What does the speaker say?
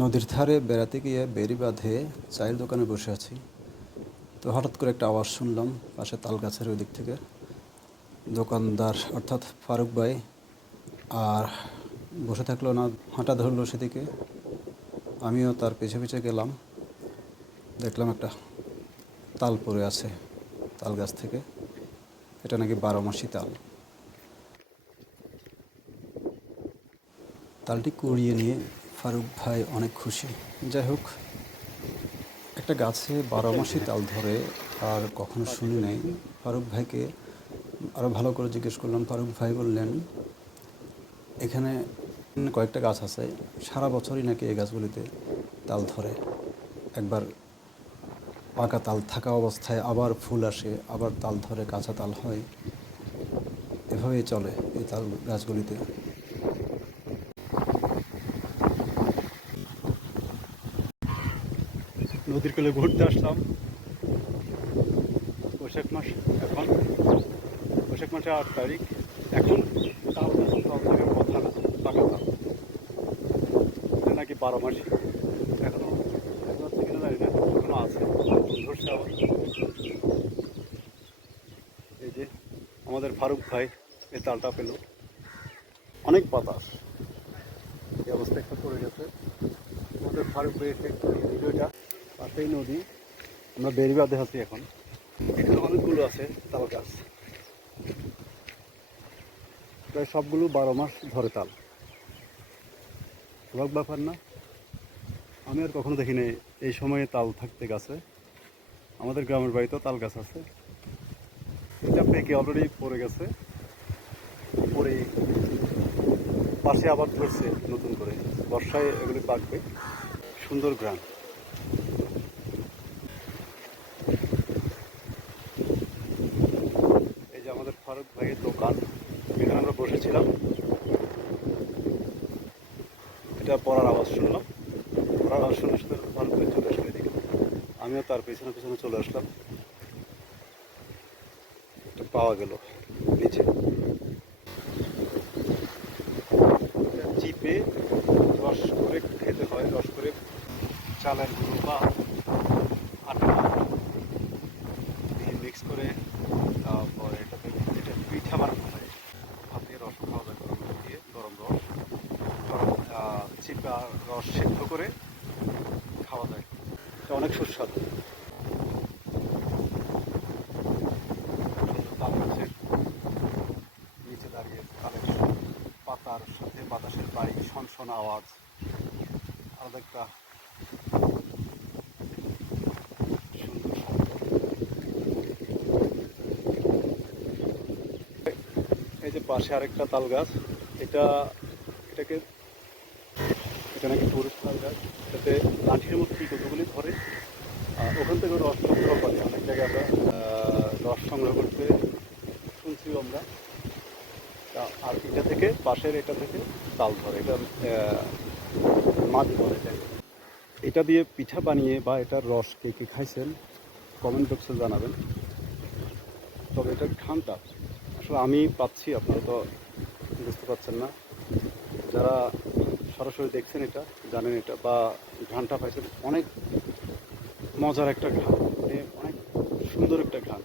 নদীর ধারে বেড়াতে গিয়ে বেড়ি বাঁধে চায়ের দোকানে বসে আছি। তো হঠাৎ করে একটা আওয়াজ শুনলাম পাশে তাল গাছের ওই দিক থেকে। দোকানদার অর্থাৎ ফারুক ভাই আর বসে থাকলো না, হাঁটা ধরলো সেদিকে। আমিও তার পিছে পিছে গেলাম। দেখলাম একটা তাল পড়ে আছে তাল গাছ থেকে। এটা নাকি 12 মাসি তাল। তালটি কুড়িয়ে নিয়ে ফারুক ভাই অনেক খুশি। যাই হোক, একটা গাছে 12 মাসি তাল ধরে আর কখনো শুনি নাই। ফারুক ভাইকে আরও ভালো করে জিজ্ঞেস করলাম। ফারুক ভাই বললেন, এখানে কয়েকটা গাছ আছে, সারা বছরই নাকি এই গাছগুলিতে তাল ধরে। একবার পাকা তাল থাকা অবস্থায় আবার ফুল আসে, আবার তাল ধরে, কাঁচা তাল হয়, এভাবেই চলে এই তাল গাছগুলিতে। নদীর কোলে ঘুরতে আসলাম। বৈশাখ মাস, এখন বৈশাখ মাসের 8 তারিখ। এখন তাল গাছে তাল থাকার কথা না, পাকা তাল। এটা নাকি 12 মাসি। এখনো দেখা যাচ্ছে কিনা জানি না, এখনো আছে, ধরছে আবার। এই যে আমাদের ফারুক ভাই এই তালটা পেল, অনেক বাতাস, এই অবস্থা একটা পড়ে গেছে। আমাদের ফারুক ভাই এসে ভিডিওটা, পাশেই নদী, আমরা বেড়ি বাঁধে আছি এখন। এখানে অনেকগুলো আছে তাল গাছ, প্রায় সবগুলো 12 মাস ধরে তাল। অবাক ব্যাপার না? আমি আর কখনো দেখিনি এই সময়ে তাল থাকতে গাছে। আমাদের গ্রামের বাড়িতেও তাল গাছ আছে, এটা পেকে অলরেডি পড়ে গেছে, পরে পাশে আবার ধরছে নতুন করে। বর্ষায় এগুলি পাকবে, সুন্দর গ্রাম। এই যে আমাদের ফারুক ভাইয়ের দোকান, এখানে আমরা বসেছিলাম। এটা পড়ার আওয়াজ শুনলাম, পড়ার আওয়াজ শুনে শুনে ফারুক ভাই চলে আসলো এদিকে। আমিও তার পেছনে পেছনে চলে আসলাম। এটা পাওয়া গেল নিচে, চিপে রস করে খেতে হয়। রস করে চালের গুঁড়ো বা আটা দিয়ে মিক্স করে, তারপরে এটা পিঠা বানানো হয়। ভাত দিয়ে রস খাওয়া যায়, গরম ভাত দিয়ে, গরম রস, গরম চিপা রস সেদ্ধ করে খাওয়া যায়। এটা অনেক সুস্বাদু। তাল গাছের নিচে দাঁড়িয়ে তালের পাতার সাথে বাতাসের বাড়ি শনশন আওয়াজ, আলাদা একটা সুন্দর শব্দ। এই যে পাশে আরেকটা তাল গাছ, এটা এটাকে এটা নাকি পুরুষ তাল গাছ। এটাতে লাঠির মতো কি কতগুলি ধরে, ওখান থেকে রস সংগ্রহ করে। অনেক জায়গায় আমরা রস সংগ্রহ করতে শুনছিও আমরা। আর এটা থেকে, পাশের এটা থেকে তাল ধরে। এটা মাটি বলে এটা। এটা দিয়ে পিঠা বানিয়ে বা এটার রস কে কে খাইছেন কমেন্ট বক্সে জানাবেন। তবে এটা ঘ্রাণটা আসলে আমি পাচ্ছি, আপনারা তো বুঝতে পারছেন না। যারা সরাসরি দেখছেন এটা জানেন, এটা বা ঘ্রাণটা পাইছেন, অনেক মজার একটা ঘ্রাণ, মানে অনেক সুন্দর একটা ঘ্রাণ।